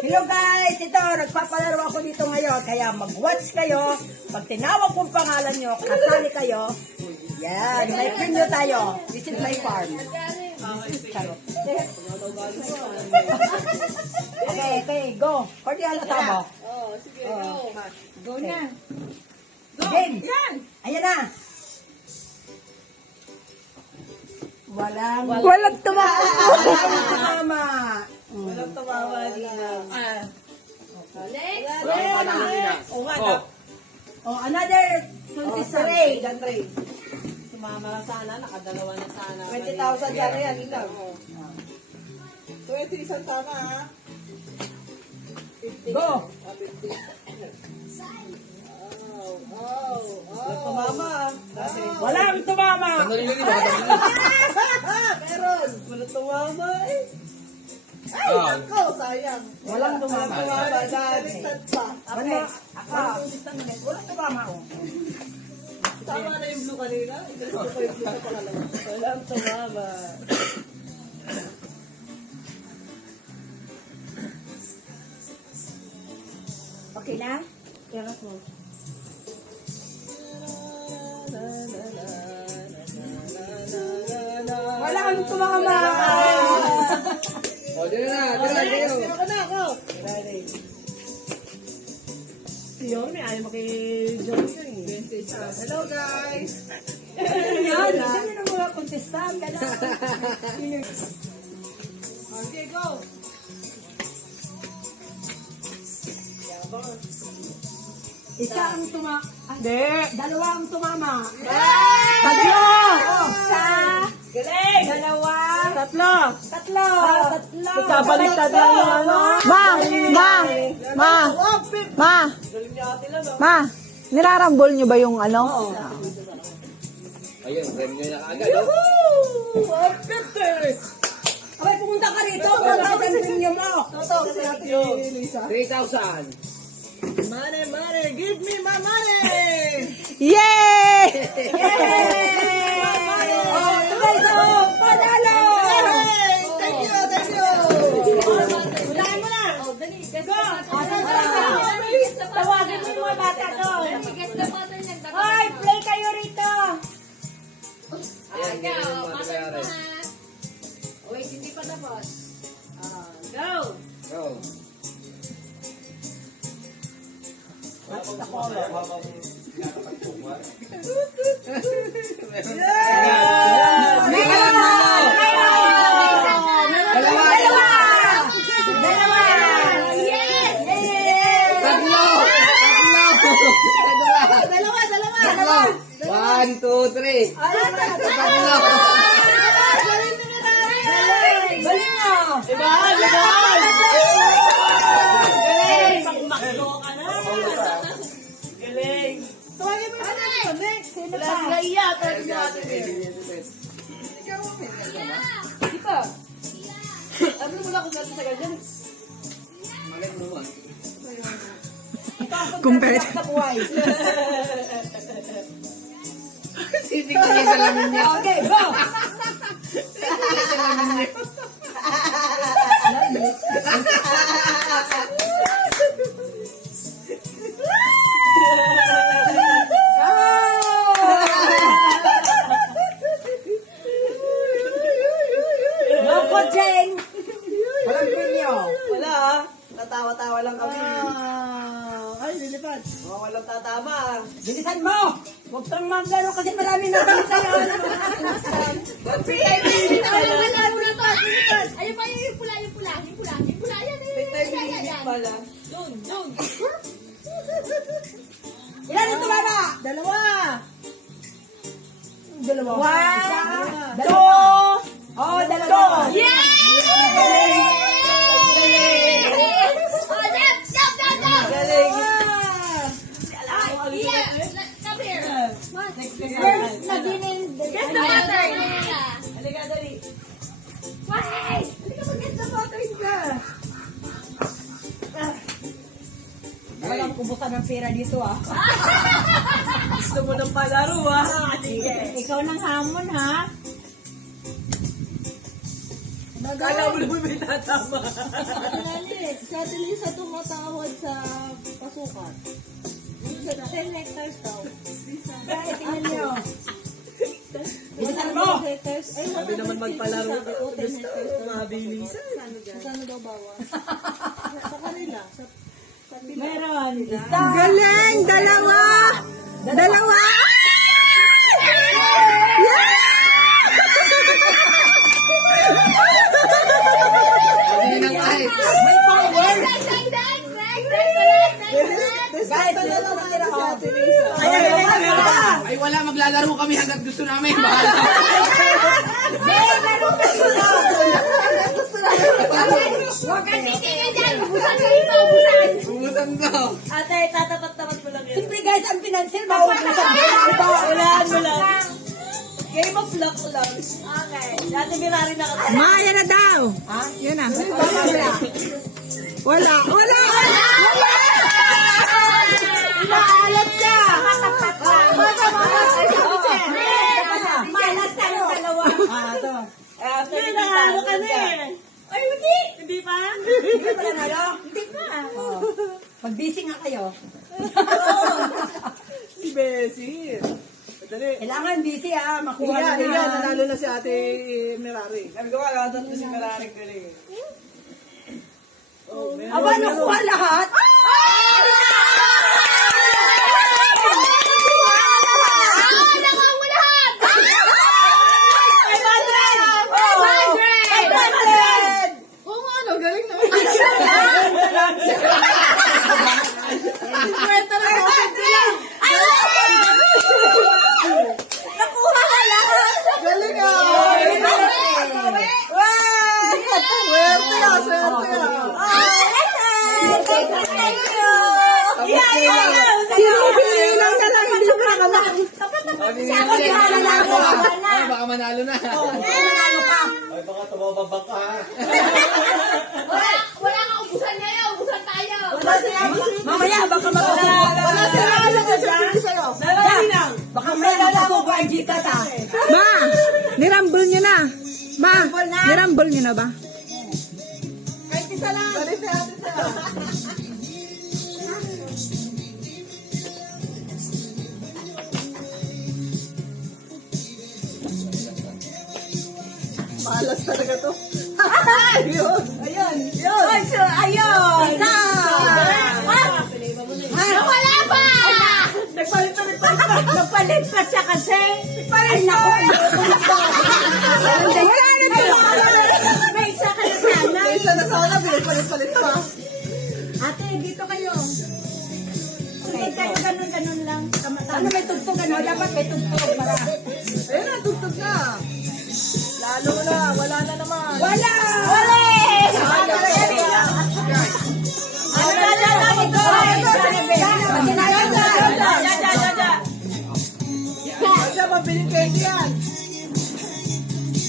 Hello guys, ito, nagpapalaro ako dito ngayon. Kaya mag-watch kayo. Pag tinawag kong pangalan nyo, kasali kayo. Yan, may premyo tayo. This is my farm. This is charot. Okay, go. Cordial na tama. Sige, go. Go na. Game. Ayan na. Walang tumama. Walang tumawa nila. Next. Another 23. Sumama na sana, nakadalawa na sana. 20,000 sana yan, ilang. 20 isang tama ha. Go. Tumama. Walang tumama. Meron. Walang tumama eh. Ay, ako, sayang. Walang tumama. Tumama, baliktad pa. Okay. Walang tumama. Tama na yung blue kanina. Ito pa yung blue na pangalawa. Walang tumama. Okay na? Yangat mo. Walang tumama. Meron ka na ako. Yun, may ayaw maki-joke yun. Hello guys! Yan, sino na mga contestant? Okay, go! Isa ang tumama. Hindi! Dalawa ang tumama. Tatlo! Isa. Galing! Dalawa. Tatlo! Tatlo. Tatlo. Ikabaliktad lang yung ano. Galing niya ate lang, no? Nirarambol nyo ba yung ano? Ayun, rem nyo na agad, oh. Abay, pumunta ka rito. Wala ka ng premium mo. Totoo, kasi ate Lisa. 3,000. Money, money! Give me my money! Yay! Oh, guys, oh, panalo. Hey! Thank you, thank you! Unahin mo na. Go. Tawagin mo yung mga bata doon. Hoy, play kayo rito. Ayan, ganyan yung mga nangyayari. Wait, hindi pa tapos. Go! Go. Tatlo! 1, 2, 3. Tatlo! Galing mo. Libahan! Libahan! Galing! Pagmakdo ka na! Galing! Tawagin mo na natin. Next! Sino Last pa? na iya! Tawagin mo natin. Dito! Ano mo na kung natin sa ganyan? Maganda naman. Ito ang pagkakas sa buhay. Sinig ko yung salamin niya. Okay, go. No po, Jane. Walang premio. Wala ah. Tatawa-tawa lang kami. Ay, lilipad. Walang tatama ah. Bilisan mo. Huwag kang maglaro kasi marami na kami tayo. Ayun pa yung pula. Yan eh. Pitay minit pala. Doon, doon. Ilan ang tumama? Dalawa. Dalawa. Dalawa. Dalawa. Oh, dalawa. Yeah! Galing. Come here. First na dinin. Guess the pattern. Halika, dali. Why? Halika mag-guess the pattern ka. Walang kubusan ng pera dito ah. Gusto mo ng palaro ah. Sige. Ikaw nang hamon ha. Kala mo naman may tatama. Si Ate Lisa tumatawad sa pasukan. 10 hectares daw. Guys, tingnan nyo. Bilisan mo! 10 hectares. Ay, Sabi naman magpalaro. Sabi ko, 10 hectares daw. Mabilisan. Saan daw bawa? Sa kanila. Sa kanila. Meron. Galing! Dalawa! Dalawa! Hindi nang kahit. May power! Next, next, next, next, Guys, ito na natira ko. Ayan, Ay wala, maglalaro kami hanggat gusto namin. Bahala. Huwag kang titingin dyan! Ubusan ka ito! Ubusan! Umutan daw. Ate, tatapat-tapat mo lang yun. Siyempre guys, ang pinansil, mauubusan. Diba? Ulaan mo lang. Game of luck lang. Okay. Dati mirari na kami. Ma, yan na daw. Ha? Yan na. Wala. Wala! Wala! Inaalat ka! Malas tayo. Dalawa. Ah, ito. Hindi, nanalo ka na eh. Ay, hindi. Hindi pa? Hindi pa nanalo? Hindi pa. Oh. Mag-busy nga kayo. Si Bessie. Dali. Kailangan busy ha, makuha na Higa, yan. nanalo na si Ate Merari. Sabi ko nga, tatlo si Merari galing. Oh, meron. Aba, nakuha lahat? Galing ah! Swerte ah, swerte ah. Sinipili lang na lang, hindi mo nakalak. Baka manalo na. Nanalo ka. Ay, baka tumababa ka. Wala kang ubusan ngayon. Ubusan tayo. Mamaya, baka magkakaroon. Wala sila kasi sa'yo. Baka may lalako ko ang Jesus ha. Ma, nirambol nyo na. Ma, nirambol nyo na ba? Kahit isa lang. Galit si Ate sa'yo. Malas talaga to. Ayun. Ayun. Ayun! Wala pa! Nagpalit pa siya kasi. Ay, naku. Wala na to. May isa ka na sana. May isa na sana, palit-palit pa. Ate, dito kayo. Sunod kayo, ganun-ganun lang. Ano may tugtog, ano? Dapat may tugtog para. Ayun na, tugtog na. Lalo na, wala na naman. Wala! Siya, mabiling pwede yan.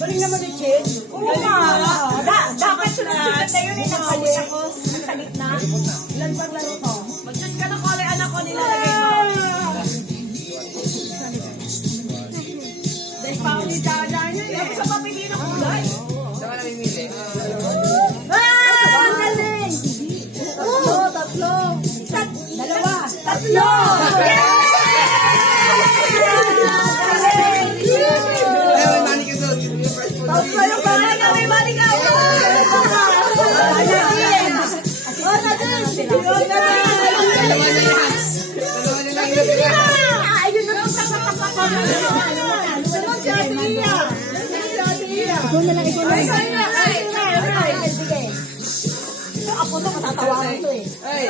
Baling naman ni Chin. Oo nga. Dapat sunod-sunod na yun. Nagpalit ako. Ang salit na. Ilan pang laro ko? Mag-just ka ng kole, anak ko nilalagay mo. Dahil pa ako ni Dada niya eh. Sa papili ng kulay. Saan ka namimili? Ang galing! Tatlo. Dalawa. Tatlo! Ay, may money ka doon. Yung first one. Tatlo yung bala na may balik ako! Dalawa na yan. Dalawa na lang yung tira. Ayun na lang sa matapak ko. Sunod si Ate Iya. Sunod si Ate Iya. Ikaw na lang, ikaw na lang. Sige. Ito ako to, matatawaran to eh. Ay!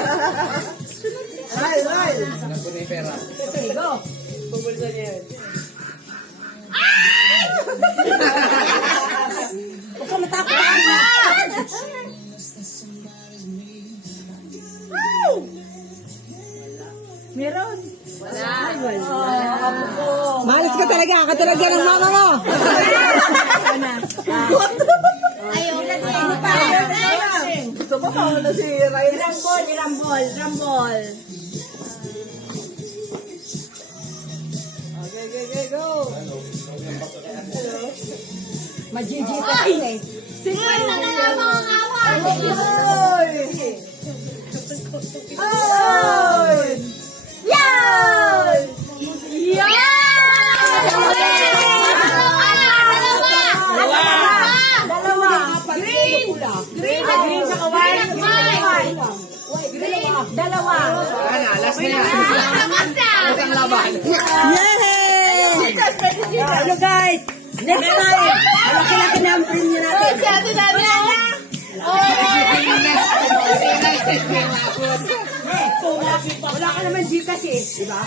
Ay. Alam ko na yung pera. Okay, go. Bubulsa niya yan. Huwag ka matakot. Meron. Malas ka talaga, katalaga ng mama mo. Ayaw na Gusto mo pa na si Ryan? Rambol. Okay, go. Majiji kasi eh. Sino na lang mga kawan? Oy! Green sa kawan. Dalawa. Ano, last na yan. Isang laban. Yay! Ano guys? Next time, malaki-laki na ang premium natin. Wala ka naman Gcash eh, di ba?